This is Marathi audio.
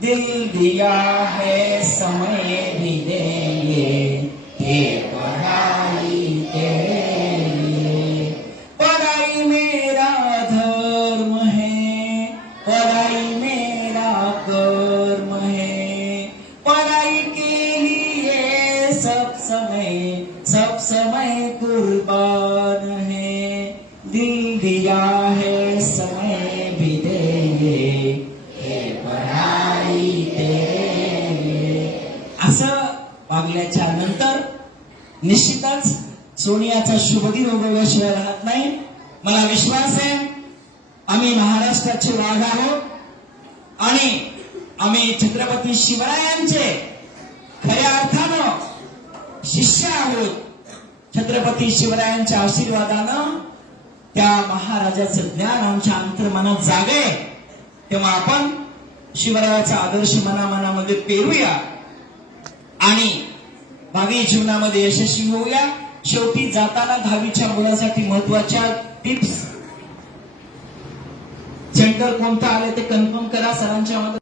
दिल दिया है, समय भी देंगे, ये पढ़ाई तेरे लिए। पढ़ाई मेरा धर्म है, पढ़ाई मेरा कर्म है। पढ़ाई के लिए सब समय सब समय कुर्बान है। दिल दिया है, समय असं वागल्याच्या नंतर निश्चितच सोनियाचा शुभ दिन उगवल्याशिवाय राहत नाही. मला विश्वास आहे आम्ही महाराष्ट्राचे वाघ आहोत आणि आम्ही छत्रपती शिवरायांचे खऱ्या अर्थानं शिष्य आहोत. छत्रपती शिवरायांच्या आशीर्वादानं त्या महाराजाचं ज्ञान आमच्या अंतर्मनात जागे. तेव्हा आपण शिवरायाचा आदर्श मनामनामध्ये पेरूया. आणि भावी जीवनामध्ये यशस्वी होऊया. शेवटी जाताना दहावीच्या मुलासाठी महत्त्वाच्या टिप्स सेंटर कोणतं आले ते कन्फर्म करा. सरांच्या मदत